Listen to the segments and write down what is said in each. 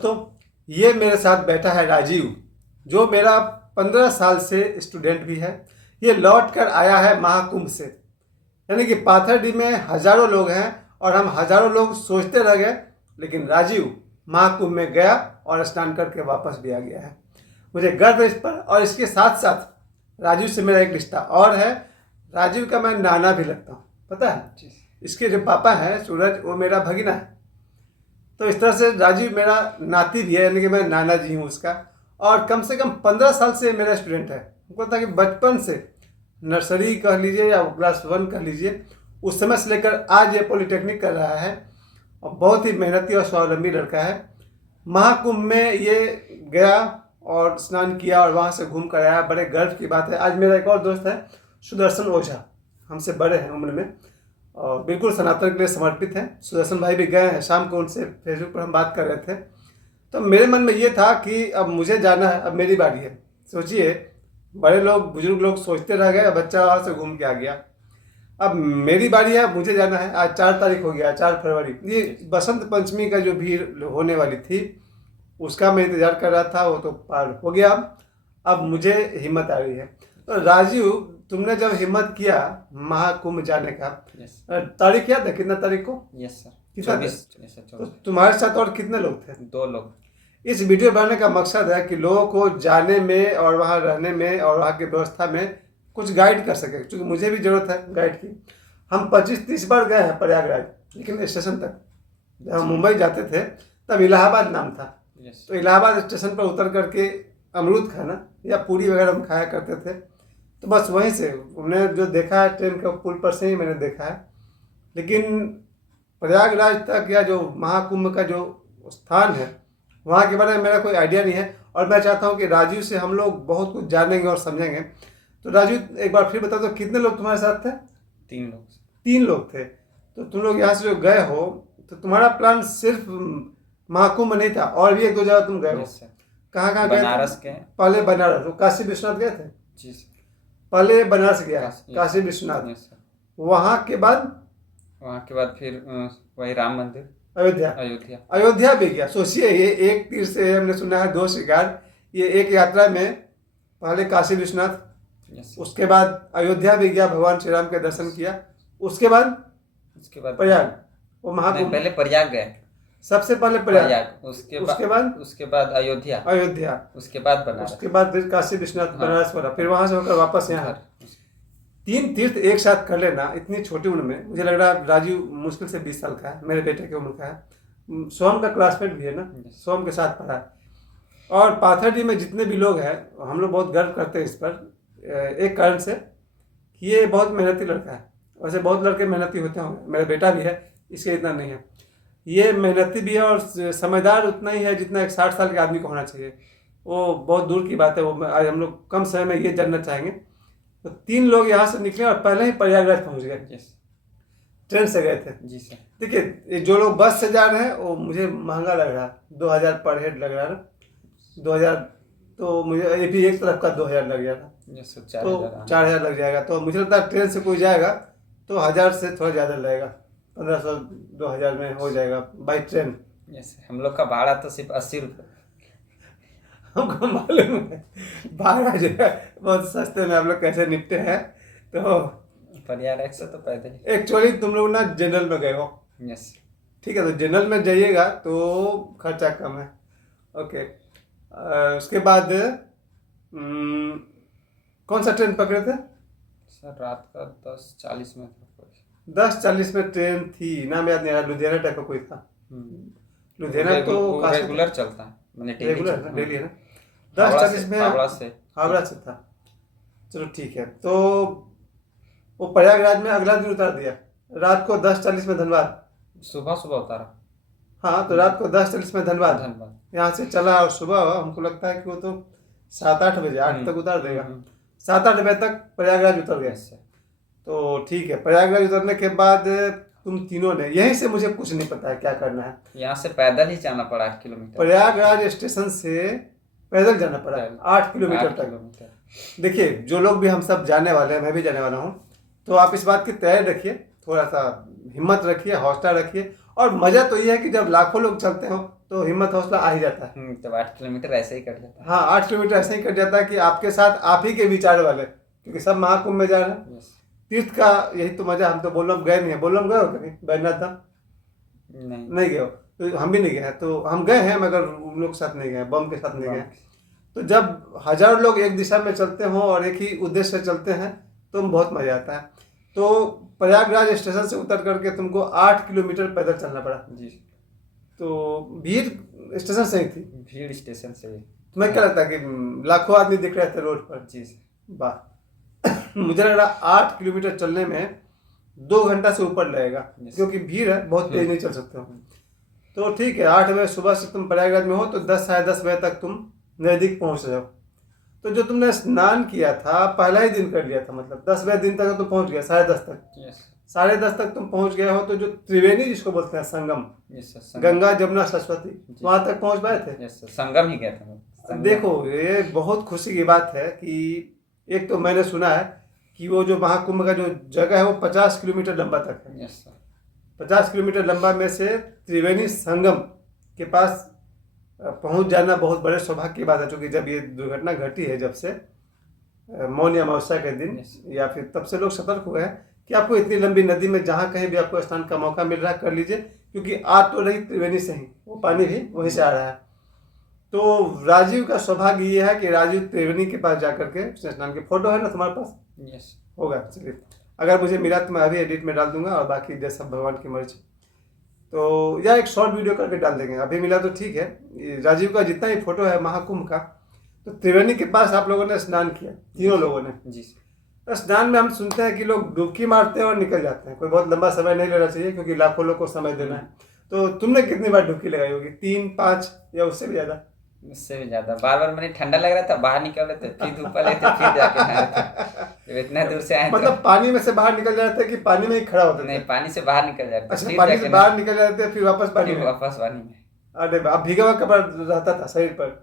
तो ये मेरे साथ बैठा है राजीव, जो मेरा 15 साल से स्टूडेंट भी है। ये लौट कर आया है महाकुंभ से, यानी कि पाथरडी में हजारों लोग हैं और हम हजारों लोग सोचते रह गए, लेकिन राजीव महाकुंभ में गया और स्नान करके वापस भी आ गया है। मुझे गर्व है इस पर। और इसके साथ साथ राजीव से मेरा एक रिश्ता और है। राजीव का मैं नाना भी लगता हूँ, पता है। इसके जो पापा हैं सूरज, वो मेरा भगीना है। तो इस तरह से राजीव मेरा नाती भी है, यानी कि मैं नाना जी हूँ उसका। और कम से कम 15 साल से मेरा स्टूडेंट है। हमको था कि बचपन से, नर्सरी कह लीजिए या क्लास 1 कह लीजिए, उस समय से लेकर आज ये पॉलिटेक्निक कर रहा है और बहुत ही मेहनती और स्वावलंबी लड़का है। महाकुंभ में ये गया और स्नान किया और वहाँ से घूम कर आया। बड़े गर्व की बात है। आज मेरा एक और दोस्त है सुदर्शन ओझा, हमसे बड़े हैं उम्र में और बिल्कुल सनातन के लिए समर्पित हैं। सुदर्शन भाई भी गए हैं, शाम को उनसे फेसबुक पर हम बात कर रहे थे। तो मेरे मन में ये था कि अब मुझे जाना है, अब मेरी बारी है। सोचिए, बड़े लोग बुजुर्ग लोग सोचते रह गए, बच्चा वहाँ से घूम के आ गया। अब मेरी बारी है, मुझे जाना है। आज 4 तारीख हो गया, 4 फरवरी। ये बसंत पंचमी का जो भीड़ होने वाली थी उसका मैं इंतजार कर रहा था, वो तो पार हो गया। अब मुझे हिम्मत आ रही है। तो राजीव, तुमने जब हिम्मत किया महाकुंभ जाने का, तारीख याद है कितना तारीख को? यस सर, कितना? 24। तो तुम्हारे साथ और कितने लोग थे? 2 लोग। इस वीडियो बनाने का मकसद है कि लोगों को जाने में और वहाँ रहने में और वहाँ की व्यवस्था में कुछ गाइड कर सके, क्योंकि मुझे भी जरूरत है गाइड की। हम 25-30 बार गए हैं प्रयागराज, लेकिन स्टेशन तक जब हम मुंबई जाते थे तब इलाहाबाद नाम था। तो इलाहाबाद स्टेशन पर उतर करके अमरूद खाना या पूरी वगैरह हम खाया करते थे। तो बस वहीं से हमने जो देखा है, ट्रेन का पुल पर से ही मैंने देखा है। लेकिन प्रयागराज तक या जो महाकुंभ का जो स्थान है वहाँ के बारे में मेरा कोई आइडिया नहीं है। और मैं चाहता हूँ कि राजीव से हम लोग बहुत कुछ जानेंगे और समझेंगे। तो राजीव, एक बार फिर बता दो, कितने लोग तुम्हारे साथ थे? 3 लोग। 3 लोग थे। तो तुम लोग यहाँ से जो गए हो, तो तुम्हारा प्लान सिर्फ महाकुंभ नहीं था, और भी 1-2 जगह तुम गए हो। कहाँ कहाँ गए? बनारस के। पहले बनारस, वो काशी विश्वनाथ गए थे? जी सर। पहले बनारस गया, काशी विश्वनाथ। वहाँ के बाद फिर वही राम मंदिर, अयोध्या भी गया। सोचिए, ये एक तीर से हमने सुना है 2 शिकार। ये एक यात्रा में पहले काशी विश्वनाथ, उसके बाद अयोध्या भी गया, भगवान श्री राम के दर्शन किया। उसके बाद प्रयाग, वो महाकुंभ। पहले प्रयाग गए, सबसे पहले प्रयाग, उसके बाद अयोध्या, उसके बाद फिर काशी विश्वनाथ, बनारस वाला, फिर वहां से होकर वापस यहाँ। 3 तीर्थ एक साथ कर लेना इतनी छोटी उम्र में। मुझे लग रहा है राजीव मुश्किल से 20 साल का है, मेरे बेटे की उम्र का है। सोम का क्लासमेट भी है ना, सोम के साथ पढ़ा है। और पाथरडी में जितने भी लोग हैं, हम लोग बहुत गर्व करते हैं इस पर, एक कारण से कि ये बहुत मेहनती लड़का है। वैसे बहुत लड़के मेहनती होते होंगे, मेरा बेटा भी है, इसके इतना नहीं है। ये मेहनती भी है और समझदार उतना ही है जितना एक 60 साल के आदमी को होना चाहिए। वो बहुत दूर की बात है, वो आज हम लोग कम समय में ये जानना चाहेंगे। तो 3 लोग यहाँ से निकले और पहले ही प्रयागराज पहुँच गए। ट्रेन से गए थे। जी सर। देखिए, जो लोग बस से जा रहे हैं वो मुझे महंगा लग रहा है, 2000 पर हेड लग रहा है ना। 2000 तो मुझे ये भी एक तरफ का 2000 लग जाएगा, तो 4000 लग जाएगा। तो मुझे लगता है ट्रेन से कोई जाएगा तो 1000 से थोड़ा ज़्यादा लगेगा, 1500-2000 में हो जाएगा बाई ट्रेन। हम लोग का भाड़ा तो सिर्फ 80 रुपये। हमको मालूम है भाड़ा जो है बहुत सस्ते में आप लोग कैसे निपटे हैं। तो प्रयागराज से तो पैदल। एक्चुअली तुम लोग ना जनरल में गए हो। यस। ठीक है, तो जनरल में जाइएगा तो खर्चा कम है। ओके। उसके बाद कौन सा ट्रेन पकड़े थे सर? रात का 10:40 में था। 10:40 में ट्रेन थी, नाम याद नहीं आ रहा, लुधियाना टाइप का कोई था। लुधियाना तो रेगुलर चलता है, मैंने रेगुलर है, डेली है ना। 10:40 में हावड़ा से था। चलो ठीक है। तो वो प्रयागराज में अगला दिन उतार दिया, रात को 10:40 में धनबाद। सुबह उतारा। हाँ, तो रात को 10:40 में धनबाद यहाँ से चला और सुबह हमको लगता है कि वो तो 7-8 बजे 8 तक उतार देगा। 7-8 बजे तक प्रयागराज उतर गया। तो ठीक है, प्रयागराज उतरने के बाद तुम तीनों ने यहीं से, मुझे कुछ नहीं पता है क्या करना है, यहाँ से पैदल ही जाना पड़ा 8 किलोमीटर। प्रयागराज स्टेशन से पैदल जाना पड़ा 8 किलोमीटर तक। देखिए, जो लोग भी हम सब जाने वाले हैं, मैं भी जाने वाला हूँ, तो आप इस बात की तैयारी रखिए, थोड़ा सा हिम्मत रखिए, हौसला रखिए। और मज़ा तो ये है कि जब लाखों लोग चलते हो तो हिम्मत हौसला आ ही जाता है। तब 8 किलोमीटर ऐसे ही कट जाता हाँ, 8 किलोमीटर ऐसे ही कट जाता है कि आपके साथ आप ही के विचार वाले, क्योंकि सब महाकुंभ में जा रहे हैं। है। यस। तीर्थ का यही तो मजा। हम तो बोलम गए नहीं है। बोलम गए हो कभी बैजनाथ धाम? नहीं। नहीं गए हो? तो हम भी नहीं गए हैं। तो हम गए हैं मगर उन लोग के साथ नहीं गए, बम के साथ नहीं गए। तो जब हजारों लोग एक दिशा में चलते हों और एक ही उद्देश्य से चलते हैं तो बहुत मजा आता है। तो प्रयागराज स्टेशन से उतर करके तुमको 8 किलोमीटर पैदल चलना पड़ा। जी। तो भीड़ स्टेशन से ही थी। भीड़ स्टेशन से ही। तुम्हें क्या लगता है कि लाखों आदमी दिख रहे थे रोड पर? जी सर। वाह। मुझे लग रहा 8 किलोमीटर चलने में 2 घंटा से ऊपर लगेगा, क्योंकि भीड़ है, बहुत तेज नहीं चल सकते हो। तो ठीक है, 8 बजे सुबह से तुम प्रयागराज में हो तो 10 साढ़े 10 बजे तक तुम नज़दीक पहुंच जाओ। तो जो तुमने स्नान किया था पहला ही दिन कर लिया था, मतलब 10 बजे दिन तक तुम पहुंच गए, साढ़े 10 तक। यस। साढ़े 10 तक तुम पहुंच गए हो। तो जो त्रिवेणी जिसको बोलते हैं संगम, यस सर। गंगा जमुना सरस्वती, वहां तक पहुंच पाए थे? यस सर, संगम ही गया था मैं। संगम। देखो, ये बहुत खुशी की बात है कि एक तो मैंने सुना है कि वो जो महाकुंभ का जो जगह है वो 50 किलोमीटर लंबा तक है। Yes sir. 50 किलोमीटर लंबा में से त्रिवेणी संगम के पास पहुंच जाना बहुत बड़े सौभाग्य की बात है। क्योंकि जब ये दुर्घटना घटी है, जब से मौनी अमावस्या के दिन Yes. या फिर तब से लोग सतर्क हुए हैं कि आपको इतनी लंबी नदी में जहाँ कहीं भी आपको स्नान का मौका मिल रहा है कर लीजिए, क्योंकि आ तो रही त्रिवेणी से ही, वो पानी भी वहीं से आ रहा है। तो राजीव का सौभाग्य ये है कि राजीव त्रिवेणी के पास जाकर के उसने स्नान की। फोटो है ना तुम्हारे पास? यस। होगा, चलिए। अगर मुझे मिला तो मैं अभी एडिट में डाल दूंगा, और बाकी जैसा भगवान की मर्जी। तो या एक शॉर्ट वीडियो करके डाल देंगे। अभी मिला तो ठीक है। ये राजीव का जितना ही फोटो है महाकुंभ का, तो त्रिवेणी के पास आप लोगों ने स्नान किया, तीनों लोगों ने। जी सर। तो स्नान में हम सुनते हैं कि लोग डुबकी मारते हैं और निकल जाते हैं। कोई बहुत लंबा समय नहीं लेना चाहिए, क्योंकि लाखों लोग को समय देना है। तो तुमने कितनी बार डुबकी लगाई होगी? 3, 5 या उससे भी ज्यादा? उससे भी ज्यादा। बार बार मैंने, ठंडा लग रहा था, बाहर निकल रहे थे, फिर धूप वाले थे, फिर जाके नहा रहे थे। जब इतना दूर से आए मतलब पानी में से बाहर निकल जाते कि पानी में ही खड़ा होते थे? नहीं, पानी से बाहर निकल जाते, अच्छा, फिर पानी जाके से बाहर निकल जाते फिर वापस पानी फिर में? वापस पानी में। अरे अब भीगा हुआ कपड़ा रहता था शरीर पर?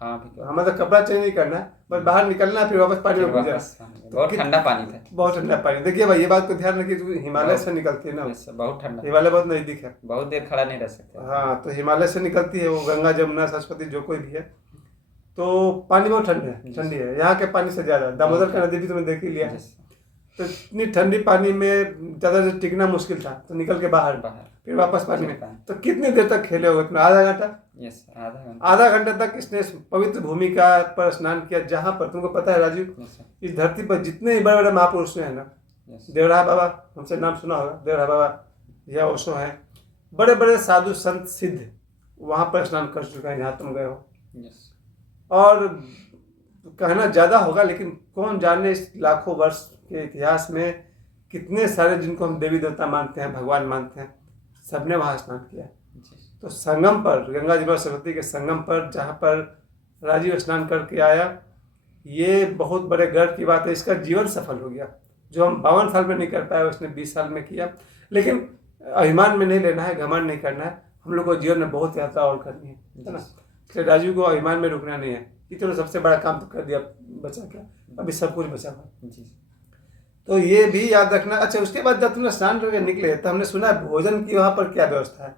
हाँ भी। हमें तो कपड़ा चेंज नहीं करना है, बस बाहर निकलना है, फिर वापस पानी में घुस जाना। वापस पानी में। बहुत ठंडा पानी था। बहुत ठंडा पानी। देखिए भाई, ये बात को ध्यान रखिए, क्योंकि हिमालय से निकलती है ना। यस सर, बहुत ठंडा। हिमालय बहुत नजदीक है। बहुत देर खड़ा नहीं रह सकते। हाँ, तो हिमालय से निकलती है वो, गंगा जमुना सरस्वती जो कोई भी है। तो पानी बहुत ठंडी है यहाँ के पानी से ज्यादा। दामोदर का नदी भी तुमने देख ही लिया है। Yes sir. तो इतनी ठंडी पानी में ज्यादा देर टिकना मुश्किल था, तो निकल के बाहर फिर वापस पानी में। तो कितनी देर तक खेले हो इतना? आधा घंटा? यस, आधा घंटा। आधा घंटे तक इसने इस पवित्र भूमि का पर स्नान किया, जहाँ पर तुमको पता है राजीव, यस सर। इस धरती पर जितने ही बड़े बड़े महापुरुष हैं ना, यस। देवराहा बाबा, हमसे नाम सुना होगा, देवराहा बाबा या ओशो हैं, बड़े बड़े साधु संत सिद्ध वहाँ पर स्नान कर चुके हैं जहाँ तुम गए हो। यस। और कहना ज़्यादा होगा, लेकिन कौन जाने इस लाखों वर्ष के इतिहास में कितने सारे जिनको हम देवी देवता मानते हैं, भगवान मानते हैं, सबने वहाँ स्नान किया। तो संगम पर, गंगा जमुना सरस्वती के संगम पर जहाँ पर राजीव स्नान करके आया, ये बहुत बड़े गर्व की बात है। इसका जीवन सफल हो गया। जो हम 52 साल में नहीं कर पाए, उसने 20 साल में किया। लेकिन अभिमान में नहीं लेना है, घमंड नहीं करना है। हम लोग को जीवन में बहुत यात्रा और करनी है ना। इसलिए राजीव को अभिमान में रुकना नहीं है कि चलो सबसे बड़ा काम तो कर दिया, बचा क्या, अभी सब कुछ बचा हुआ। जी। तो ये भी याद रखना। अच्छा, उसके बाद जब तुमने स्नान करके निकले तो हमने सुना है भोजन की वहाँ पर क्या व्यवस्था है?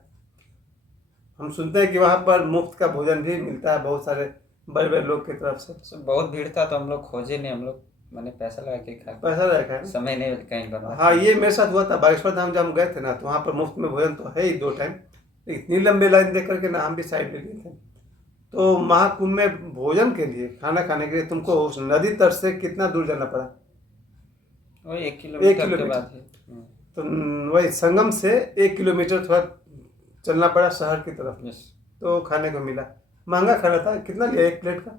हम सुनते हैं कि वहाँ पर मुफ्त का भोजन भी मिलता है बहुत सारे बड़े बड़े लोग की तरफ से। सर बहुत भीड़ था तो हम लोग खोजे नहीं, हम लोग मैंने पैसा लगा के खा, पैसा रखा है, समय नहीं कहीं बनवा। हाँ, ये मेरे साथ हुआ था। बागेश्वर धाम जब हम गए थे ना, तो वहाँ पर मुफ्त में भोजन तो है ही 2 टाइम। इतनी लंबी लाइन देख करके ना हम भी साइड ले लिए थे। तो महाकुंभ में भोजन के लिए, खाना खाने के लिए तुमको उस नदी तट से कितना दूर जाना पड़ा? वही 1 किलोमीटर के बाद है। तो वही संगम से 1 किलोमीटर थोड़ा चलना पड़ा शहर की तरफ। यस। तो खाने को मिला। महंगा खाना था। कितना लिया एक प्लेट का?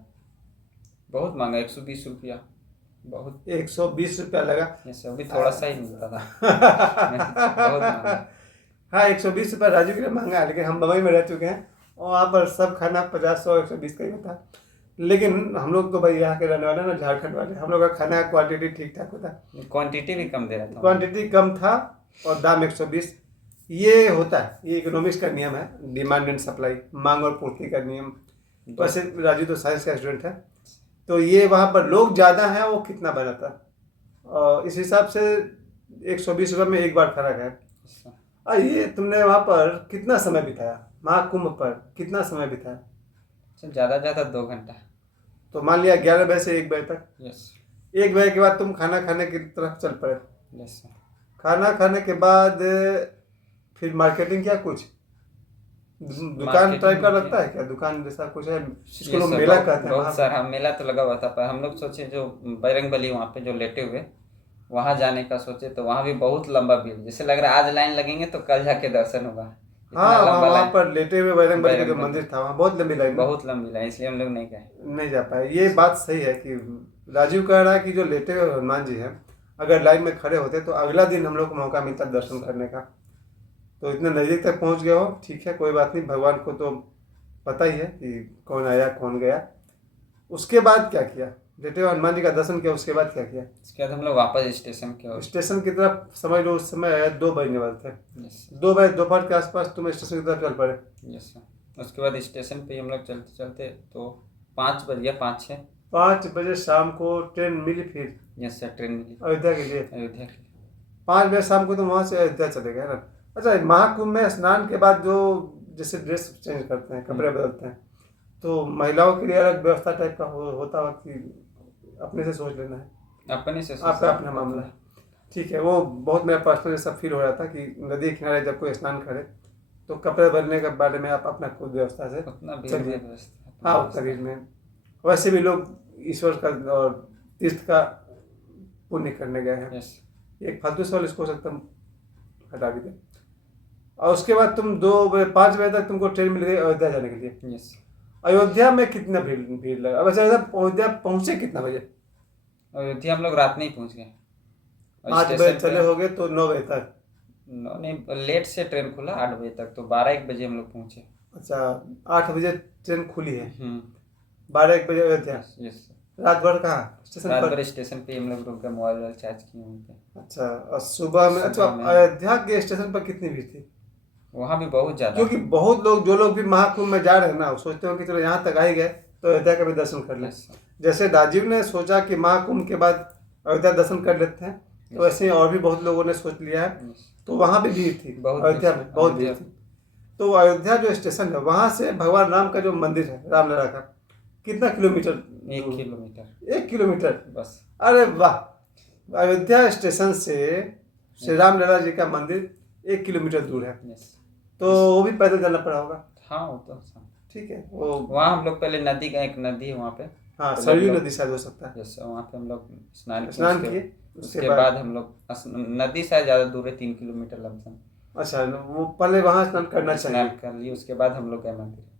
बहुत महंगा, 120 रुपया। बहुत 120 रुपया लगा। यस, अभी थोड़ा सा ही मिलता था। बहुत महंगा। हाँ, 120 रुपया राजू के लिए महंगा है, लेकिन हम बम्बई में रह चुके हैं और वहाँ पर सब खाना 50, 100, 120 का ही होता है। लेकिन हम लोग तो भाई यहाँ के रहने वाले ना, झारखंड वाले, हम लोग का खाना क्वांटिटी ठीक ठाक होता है। क्वांटिटी भी कम दे रहा था। क्वांटिटी कम था और दाम 120। ये होता है, ये इकोनॉमिक्स का नियम है, डिमांड एंड सप्लाई, मांग और पूर्ति का नियम। वैसे राजू तो साइंस का स्टूडेंट है, तो ये वहाँ पर लोग ज़्यादा हैं, वो कितना बनाता और इस हिसाब से 120 रुपये में एक बार खाना खाया। और ये तुमने वहाँ पर कितना समय बिताया? महाकुंभ पर कितना समय बिताया? ज़्यादा 2 घंटा। तो मान लिया 11 बजे से 1 बजे तक। यस 1 बजे के बाद तुम खाना खाने की तरफ चल पड़े। Yes sir. खाना खाने के बाद फिर मार्केटिंग किया कुछ? दुकान मार्केटिंग टाइप का किया। लगता है क्या? दुकान जैसा कुछ है जिसको ये लोग सब मेला बहुत कहते हैं बहुत वहाँ? सारा मेला तो लगा हुआ था, पर हम लोग सोचे जो बजरंग बली वहाँ पे जो लेटे हुए वहाँ जाने का सोचे, तो वहाँ भी बहुत लंबा भीड़, जैसे लग रहा है आज लाइन लगेंगे तो कल जाके दर्शन होगा। इतना हाँ, लंबा वहाँ लाइन, पर लेटे हुए बजरंग बली का जो बजरंग बली। मंदिर था वहाँ बहुत लंबी लाइन है। बहुत लंबी लाइन, इसलिए हम लोग नहीं गए। नहीं जा पाए। ये बात सही है कि राजीव कह रहा है कि जो लेटे हुए हनुमान जी हैं, अगर लाइन में खड़े होते तो अगला दिन हम लोग को मौका मिलता दर्शन करने का। तो इतने नज़दीक तक पहुंच गए हो, ठीक है, कोई बात नहीं। भगवान को तो पता ही है कि कौन आया कौन गया। उसके बाद क्या किया? लेटे हुए हनुमान जी का दर्शन किया, उसके बाद क्या किया? उसके बाद हम लोग वापस स्टेशन की ओर। स्टेशन की तरफ समझ लो उस समय 2 बजने वाले थे। यस 2 बजे दोपहर के आसपास तुम स्टेशन की तरफ चल पड़े। Yes sir. उसके बाद स्टेशन पे हम लोग चलते चलते तो 5 बज गया, 5-6। 5 बजे शाम को ट्रेन मिली फिर यस सर, ट्रेन मिली अयोध्या के लिए। अयोध्या की। 5 बजे शाम को तुम वहाँ से अयोध्या चले गए ना। अच्छा, महाकुंभ में स्नान के बाद जो जैसे ड्रेस चेंज करते हैं, कपड़े बदलते हैं, तो महिलाओं के लिए अलग व्यवस्था टाइप का होता है कि अपने से सोच लेना है? अपने से आपका अपना मामला है, ठीक है। वो बहुत मेरा पर्सनल ऐसा फील हो रहा था कि नदी किनारे जब कोई स्नान करे तो कपड़े बदलने के बारे में आप अपना खुद व्यवस्था से उतना भीड़ चलिए। में व्यवस्था। हाँ, उतना भीड़ में वैसे भी लोग ईश्वर का और तीर्थ का पुण्य करने गए हैं। यस एक फालतू सवाल इसको हो सकता हम हटा भी दें। और उसके बाद तुम 5 बजे तक तुमको ट्रेन मिल गई अयोध्या जाने के लिए। यस। अयोध्या में कितना भीड़ लगा? अब अच्छा, अयोध्या पहुंचे कितना बजे? अयोध्या हम लोग रात में ही पहुंच गए। 5 बजे चले हो गए तो 9 बजे तक? नहीं, लेट से ट्रेन खुला 8 बजे तक, तो 12-1 बजे हम लोग पहुंचे। अच्छा, 8 बजे ट्रेन खुली है, हम्म 12-1 बजे अयोध्या। यस। रात भर कहाँ स्टेशन रात पर? भर स्टेशन पे हम लोग रुक गए, मोबाइल चार्ज किए वहीं पे। अच्छा, और सुबह में? अच्छा, सुबह में। अयोध्या के स्टेशन पर कितनी भीड़ थी? वहाँ भी बहुत ज़्यादा। क्योंकि बहुत लोग, जो लोग भी महाकुंभ में जा रहे हैं ना, वो सोचते हो कि चलो यहाँ तक आ ही गए तो अयोध्या का भी दर्शन कर लें। यस जैसे राजीव ने सोचा कि महाकुंभ के बाद अयोध्या दर्शन कर लेते हैं, तो ऐसे ही और भी बहुत लोगों ने सोच लिया है। यस। तो वहाँ भी भीड़ थी, बहुत अयोध्या भीड़ में थी, बहुत भीड़ अयोध्या। थी। तो अयोध्या जो स्टेशन है वहाँ से भगवान राम का जो मंदिर है रामलला का, कितना किलोमीटर? 1 kilometre 1 kilometre? बस। अरे वाह! अयोध्या स्टेशन से श्री राम लला जी का मंदिर 1 किलोमीटर दूर है। यस। तो वो भी पैदल जाना पड़ा होगा। हाँ वो तो हाँ। ठीक है। वो वहाँ हम लोग पहले नदी गए, एक नदी है वहाँ पे। हाँ, तो सरयू लोग- नदी शायद हो सकता है। यस, वहाँ पे हम लोग स्नान किए उसके बाद हम लोग नदी शायद ज़्यादा दूर है, 3 किलोमीटर लमसम। अच्छा, वो पहले वहाँ स्नान करना स्नान चाहिए। कर लिए, उसके बाद हम लोग गए मंदिर।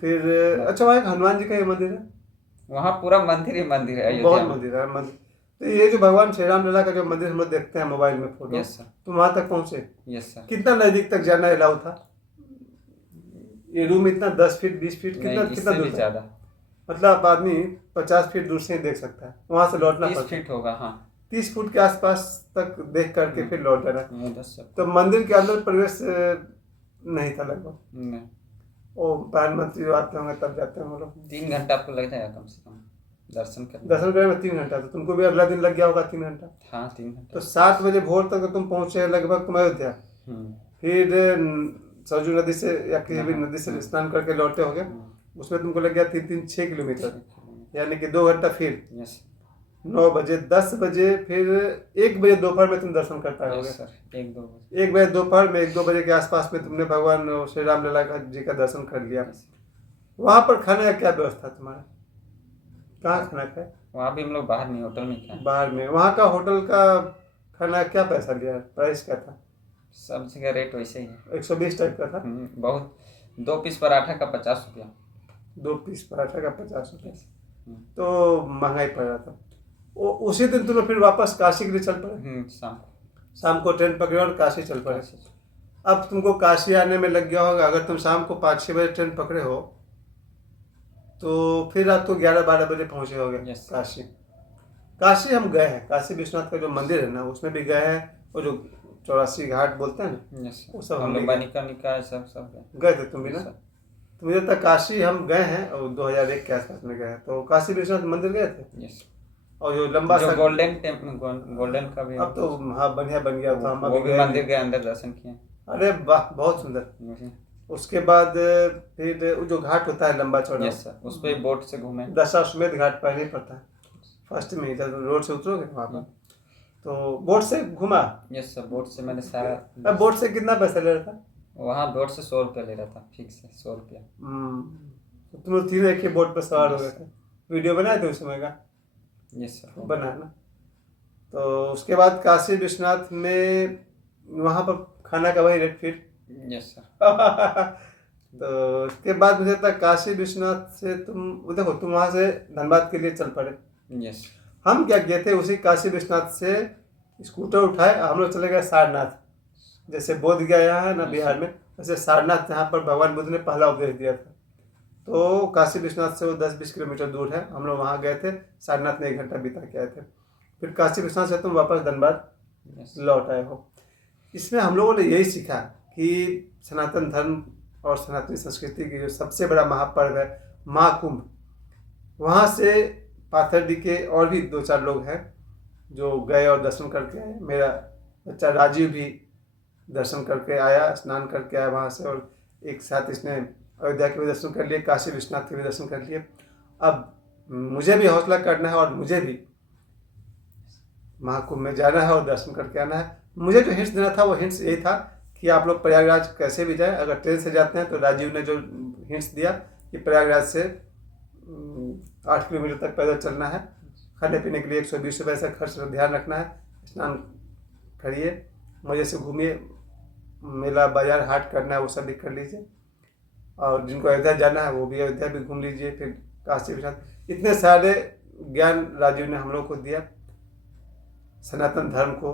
फिर अच्छा, वहाँ एक हनुमान जी का ये मंदिर है। वहाँ पूरा मंदिर ही मंदिर है बहुत अयोध्या में। मंदिर है, मंदिर। तो ये जो भगवान श्री राम लला का जो मंदिर हम लोग देखते हैं मोबाइल में फोटो, यस सर। तुम वहाँ तक पहुँचे? Yes sir. कितना नजदीक तक जाना अलाउ था? ये रूम इतना 10 फीट 20 फीट नहीं, कितना इससे दूर भी था? ज़्यादा। मतलब आदमी 50 फीट दूर से ही देख सकता है, वहां से लौटना 30 पड़ता है। फीट होगा। हाँ 30 फुट के आसपास तक देख करके फिर लौट जाना। 10 से। तो मंदिर के अंदर प्रवेश नहीं था लगभग। नहीं, वो प्रधानमंत्री जो आते होंगे तब जाते हैं वो लोग। 3 घंटा आपको लग जाएगा कम से कम दर्शन करने। दर्शन करने में 3 घंटा, तो तुमको भी अगला दिन लग गया होगा 3 घंटा। हाँ 3 घंटा। तो 7 बजे भोर तक तुम पहुंचे लगभग तुम अयोध्या। फिर सरजू नदी से या किसी भी नदी से स्नान करके लौटे होगे, उसमें तुमको लग गया 6 किलोमीटर, यानी कि 2 घंटा। फिर यस 9 बजे 10 बजे फिर 1 बजे दोपहर में तुम दर्शन कर पाए होगे। सर। 1-2 बजे। 1 बजे दोपहर में 1-2 बजे के आसपास में तुमने भगवान श्री राम लला का जी का दर्शन कर लिया। वहाँ पर खाने का क्या व्यवस्था तुम्हारा? कहाँ खाना खाए? वहाँ भी हम लोग बाहर नहीं, होटल में खाए। बाहर में। वहाँ का होटल का खाना क्या पैसा लिया? प्राइस क्या था? सब जगह रेट वैसे ही है। 120 टाइप का था। बहुत। 2 पीस पराठा का 50 रुपया। 2 पीस पराठा का 50 रुपये, तो महंगाई पड़ रहा था। उसी दिन तुम्हें फिर वापस काशी के लिए चल पड़े? शाम को ट्रेन पकड़े और काशी चल पड़े। अब तुमको काशी आने में लग गया होगा, अगर तुम शाम को 5-6 बजे ट्रेन पकड़े हो तो फिर रात को 11-12 बजे पहुंचे होगे काशी। काशी हम गए हैं, काशी विश्वनाथ का जो मंदिर है ना उसमें भी गए हैं। वो जो 84 घाट बोलते हैं ना, वो सब हम लोग सब गए थे। तुम भी ना? तो मुझे तक काशी हम गए हैं और 2001 के आसपास में गए हैं। तो काशी विश्वनाथ मंदिर गए थे। और जो लंबा सा गोल्डन का भी अब तो हाँ बढ़िया बन गया था। हम वो अभी भी गए मंदिर के अंदर दर्शन किए। अरे वाह, बहुत सुंदर। उसके बाद फिर वो जो घाट होता है लंबा चौड़ा, यस सर, उस पर बोट से घूमे। दशाश्वमेध घाट पहले ही पड़ता है, फर्स्ट में ही जब रोड से उतरोगे वहाँ पर, तो बोट से घूमा। यस सर, बोट से मैंने सारा। अब बोट से कितना पैसा ले रहा था? वहाँ बोट से 100 रुपया ले रहा था, फिक्स है 100 रुपया। तो तुम लोग तीनों एक ही बोट पर सवार हो गए थे, वीडियो बनाए थे उस समय का? यस सर, बना ना। तो उसके बाद काशी विश्वनाथ में वहाँ पर खाना का वही रेट फिर? Yes sir. तो उसके बाद मुझे लगता है काशी विश्वनाथ से तुम देखो, तुम वहाँ से धनबाद के लिए चल पड़े। यस, हम क्या किए थे, उसी काशी विश्वनाथ से स्कूटर उठाए, हम लोग चले गए सारनाथ। जैसे बोध गया यहाँ है ना बिहार में, वैसे सारनाथ जहाँ पर भगवान बुद्ध ने पहला उपदेश दिया था, तो काशी विश्वनाथ से वो 10-20 किलोमीटर दूर है। हम लोग वहाँ गए थे, सारनाथ में 1 घंटा बिता के आए थे। फिर काशी विश्वनाथ से तुम वापस धनबाद लौट आए हो। इसमें हम लोगों ने यही सीखा कि सनातन धर्म और सनातनी संस्कृति की जो सबसे बड़ा महापर्व है महाकुंभ, वहाँ से पाथरडी के और भी 2-4 लोग हैं जो गए और दर्शन करके आए। मेरा बच्चा राजीव भी दर्शन करके आया, स्नान करके आया वहाँ से, और एक साथ इसने अयोध्या के भी दर्शन कर लिए, काशी विश्वनाथ के भी दर्शन कर लिए। अब मुझे भी हौसला करना है और मुझे भी महाकुंभ में जाना है और दर्शन करके आना है। मुझे जो हिंट्स देना था वो हिंट्स यही था कि आप लोग प्रयागराज कैसे भी जाएं। अगर ट्रेन से जाते हैं तो राजीव ने जो हिंट्स दिया कि प्रयागराज से 8 किलोमीटर तक पैदल चलना है, खाने पीने के लिए 120 रुपये से खर्च का ध्यान रखना है, स्नान करिए, मज़े से घूमिए, मेला बाजार हाट करना है वो सब भी कर लीजिए, और जिनको अयोध्या जाना है वो भी अयोध्या भी घूम लीजिए, फिर काशी विश्वनाथ। इतने सारे ज्ञान राजीव ने हम लोग को दिया। सनातन धर्म को,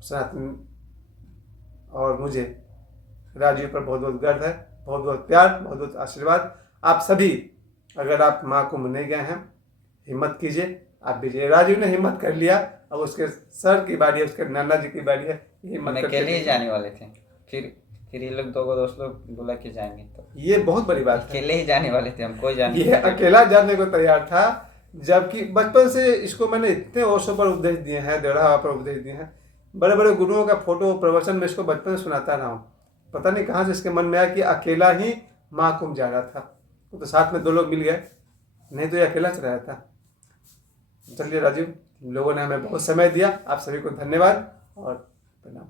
सनातन और मुझे राजीव पर बहुत बहुत गर्व है, बहुत बहुत प्यार, बहुत बहुत आशीर्वाद। आप सभी अगर आप महाकुंभ नहीं गए हैं, हिम्मत कीजिए, आप भी जाइए। राजीव ने हिम्मत कर लिया, अब उसके सर की बारी है, उसके नाना जी की बारी है, हिम्मत करके अकेले ही जाने वाले थे। फिर ये लोग 2 दोस्त लोग बुला के जाएंगे, तो ये बहुत बड़ी बात है। अकेले ही जाने वाले थे हम, कोई जाने ये अकेला जाने को तैयार था, जबकि बचपन से इसको मैंने इतने वर्षों पर उपदेश दिए हैं, देढ़ा पर उपदेश दिए हैं, बड़े बड़े गुरुओं का फोटो प्रवचन में इसको बचपन से सुनाता रहा हूँ। पता नहीं कहाँ से इसके मन में आया कि अकेला ही महाकुंभ जा रहा था। तो साथ में 2 लोग मिल गए, नहीं तो ये अकेला चला रहा था। चलिए राजीव, लोगों ने हमें बहुत समय दिया, आप सभी को धन्यवाद और प्रणाम।